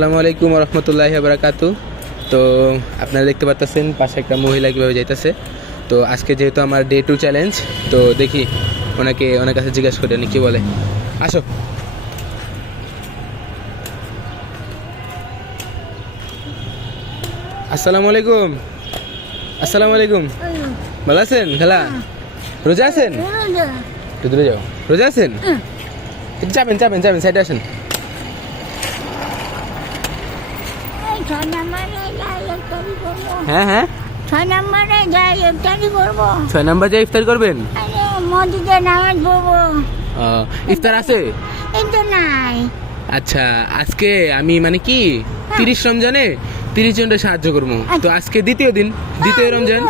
আসসালামু আলাইকুম রহমতুল্লাহি বারাকাতু। তো আপনারা দেখতে পাচ্ছেন পাশে একটা মহিলা কীভাবে যাইতেছে। তো আজকে যেহেতু আমার ডে 2 চ্যালেঞ্জ, তো দেখি ওনার কাছে জিজ্ঞাসা করি উনি কী বলে। আসো। আসসালামু আলাইকুম। আসসালামু আলাইকুম। ভালো আছেন খালা? রোজা আছেন? একটু দূরে যাও। রোজা আছেন? যাবেন যাবেন যাবেন, সাইডে আসেন। হ্যাঁ হ্যাঁ, 6 নম্বরে যাই ইফতারি করবো। 6 নম্বর যাই ইফতার করবেন? মসজিদে নামাজ পড়বো। ইফতার আছে? এই তো নাই। আচ্ছা, আজকে আমি মানে কি 30 রমজানে 30 জনের সাহায্য করবো। তো আজকে দ্বিতীয় দিন, দ্বিতীয় রমজান।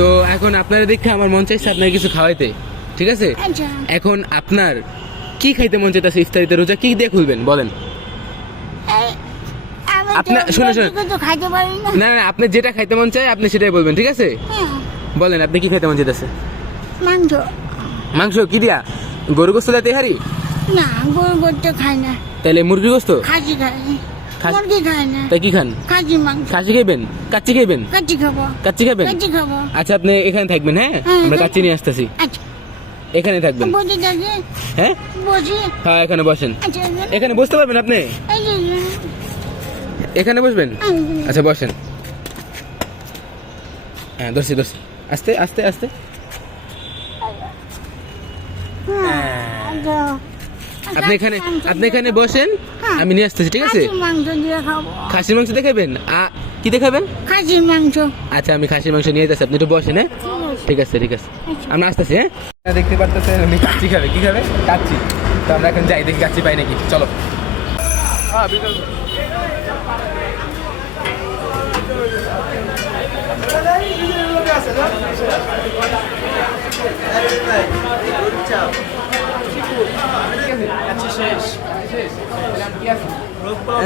তো এখন আপনারা দেখে আমার মন চাইছে আপনার কিছু খাওয়াইতে, ঠিক আছে? আচ্ছা, এখন আপনার কি খাইতে মন চাইতেছে ইফতারিতে? রোজা কি দিয়ে খুলবেন বলেন? আপনার শুনুন, খাইতে পারি না। না না, আপনি যেটা খাইতে মন চায় আপনি সেটাই বলবেন, ঠিক আছে? বলেন আপনি কি খাইতে মন চাইতেছে? মাংস। মাংস কি দিয়া? গরু গোস্ত দিয়ে তেহারি? না, গরু গোস্ত খাই না। তাহলে মুরগি গোস্ত? খাসি খাই। মুরগি খাই না। তাই কি খান? খাসি মাংস। খাসি খাইবেন? কাচ্চি খাইবেন? কাচ্চি খাবো। কাচ্চি খাবেন? কাচ্চি খাবো। আচ্ছা, আপনি এখানে থাকবেন, হ্যাঁ? আমরা কাচ্চি নিয়ে আসতেছি, আচ্ছা, এখানে থাকবেন। বসে থাকি। হ্যাঁ বসি। হ্যাঁ, এখানে বসেন। আচ্ছা, এখানে বসতে পারবেন আপনি? এই যে, এখানে বসবেন? আচ্ছা বসেন। হ্যাঁ, ধরছি। আস্তে আস্তে আস্তে। আচ্ছা। আপনি এখানে বসেন, আমি নিয়ে আসতেছি, ঠিক আছে? খাসির মাংস দিয়ে খাবো। খাসির মাংস দেখাবেন? কি দেখাবেন? খাসির মাংস। আচ্ছা, আমি খাসির মাংস নিয়ে যাচ্ছি, আপনি একটু বসেন। হ্যাঁ, ঠিক আছে ঠিক আছে, আমরা আসতেছি। হ্যাঁ, দেখতে পারতেছেন উনি কাচ্চি খাবে। কি খাবে? কাচ্চি। তো আমরা এখন যাই, দেখি কাচ্চি পাই নাকি। চলো।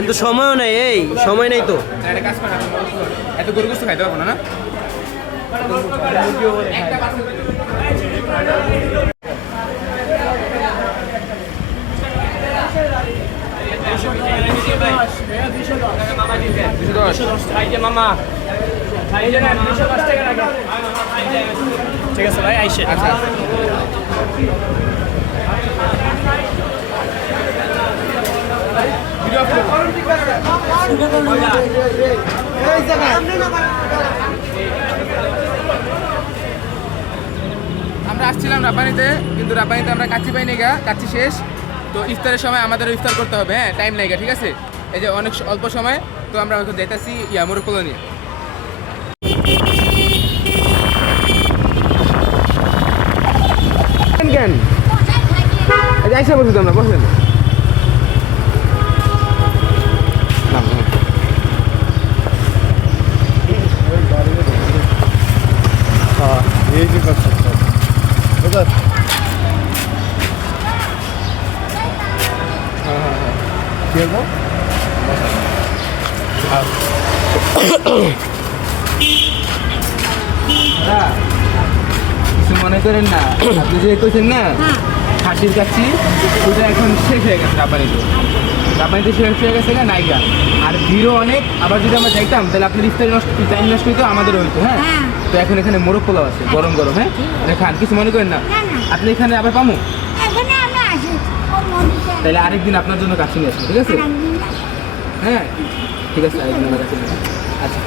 তো সময়ও নাই, এই সময় নেই তো। একটা কাজ করেন, এত গরু গোস্ত খাইতে পারবো না। ঠিক আছে ভাই, আইসে। আচ্ছা, আমরা আসছিলাম রাব্বানিতে, কিন্তু রাব্বানিতে আমরা কাচ্চি পাই নাই গা, কাচ্চি শেষ। তো ইফতারের সময় আমাদেরও ইফতার করতে হবে। হ্যাঁ, টাইম নাই গা, ঠিক আছে? এই যে অনেক অল্প সময়, তো আমরা হয়তো যাইতেছি মোরক্কো নিয়ে। কেন যাইছে বলছি তো আমরা, বসেন। কিছু মনে করেন না, আপনি যে কইছেন না খাসির কাচ্চি, ওটা এখন শেষ হয়ে গেছে রাপানিতে শেষ হয়ে গেছে গা, নাইগা। আর ভিড়ও অনেক। আবার যদি আমরা যাইতাম তাহলে আপনার ইফতারি টাইম নষ্ট হইতো, আমাদেরও হইতো। হ্যাঁ, তো এখন এখানে মোরগ পোলাও আছে গরম গরম। হ্যাঁ, খান, কিছু মনে করেন না। আপনি এখানে আবার পামু, এখানে আমি আসি। ও মসজিদে। তাহলে আরেকদিন আপনার জন্য কাচ্চি নিয়ে আসবো, ঠিক আছে? হ্যাঁ, ঠিক আছে, আরেকদিন আমার কাছে নিয়ে আসবো। আচ্ছা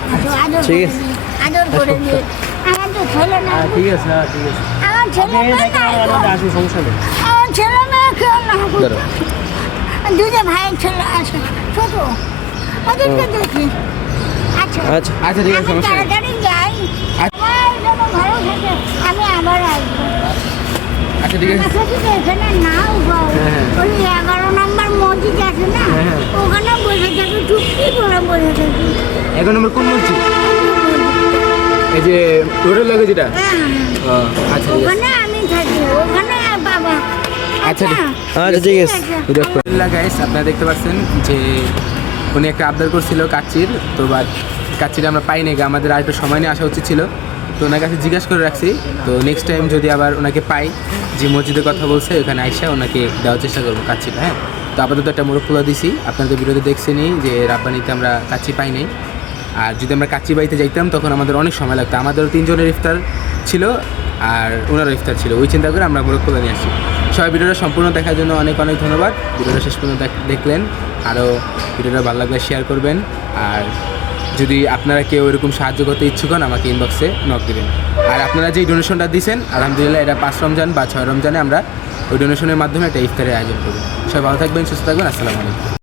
আদর ঠিক করে আছে। দিই, আদর করে দিই। আমার তো ছেলে না। ঠিক আছে, হ্যাঁ ঠিক আছে। আমার ছেলে মেয়ে নাই তো। আসি, সমস্যা নেই। আমার ছেলে মেয়ে কেউ না। ধরো। দুটো ভাইয়ের ছেলে আছে, ছোট, ওদেরকে দেখি। আচ্ছা আচ্ছা আচ্ছা, ঠিক আছে, আমি সমস্যা নেই। তাড়াতাড়ি যাই। আচ্ছা। আমার যেন ভালো থাকে, আমি আবার আসবো। আচ্ছা ঠিক আছে। আমাকে যদি এখানে নাও পাও, হ্যাঁ। ওই 11 নম্বর মসজিদ আছে না, হ্যাঁ। ওখানে বসে থাকি, চুপটি করে বসে থাকি। 11 নম্বর কোন মসজিদ? এই যে রোডের লাগে যেটা? হ্যাঁ, আচ্ছা ঠিক আছে। ওখানে আমি থাকি, ওখানে বাবা। আচ্ছা, আচ্ছা ঠিক আছে। গাইস, আপনারা দেখতে পাচ্ছেন যে উনি একটা আবদার করছিল কাচ্চির, তো বাট কাচ্চিটা আমরা পাই নাই গা, আমাদের আর একটু সময় নিয়ে আসা উচিত ছিল। তো ওনার কাছে জিজ্ঞাসা করে রাখছি, তো নেক্সট টাইম যদি আবার ওনাকে পাই, যে মসজিদের কথা বলছে ওখানে আইসা ওনাকে দেওয়ার চেষ্টা করবো কাচ্চিটা। হ্যাঁ, তো আপাতত একটা মোরগ পোলা দিছি। আপনাদের ভিডিওতে দেখছেনই যে রাব্বানিতে আমরা কাচ্চি পাই নাই। আর যদি আমরা কাচ্চি বাড়িতে যাইতাম তখন আমাদের অনেক সময় লাগতো। আমাদেরও 3 জনের ইফতার ছিল আর ওনারও ইফতার ছিল, ওই চিন্তা করে আমরা মোরগ পোলা নিয়ে আসছি। সবাই ভিডিওটা সম্পূর্ণ দেখার জন্য অনেক অনেক ধন্যবাদ। ভিডিওটা শেষ পর্যন্ত দেখলেন, আরও ভিডিওটা ভালো লাগলে শেয়ার করবেন। আর যদি আপনারা কেউ এরকম সাহায্য করতে ইচ্ছুক হন আমাকে ইনবক্সে নক দেবেন। আর আপনারা যেই ডোনেশনটা দিয়েছেন আলহামদুলিল্লাহ, এটা 5 রমজান বা 6 রমজানে আমরা ওই ডোনেশনের মাধ্যমে একটা ইফতারের আয়োজন করি। সবাই ভালো থাকবেন, সুস্থ থাকবেন। আসসালামু আলাইকুম।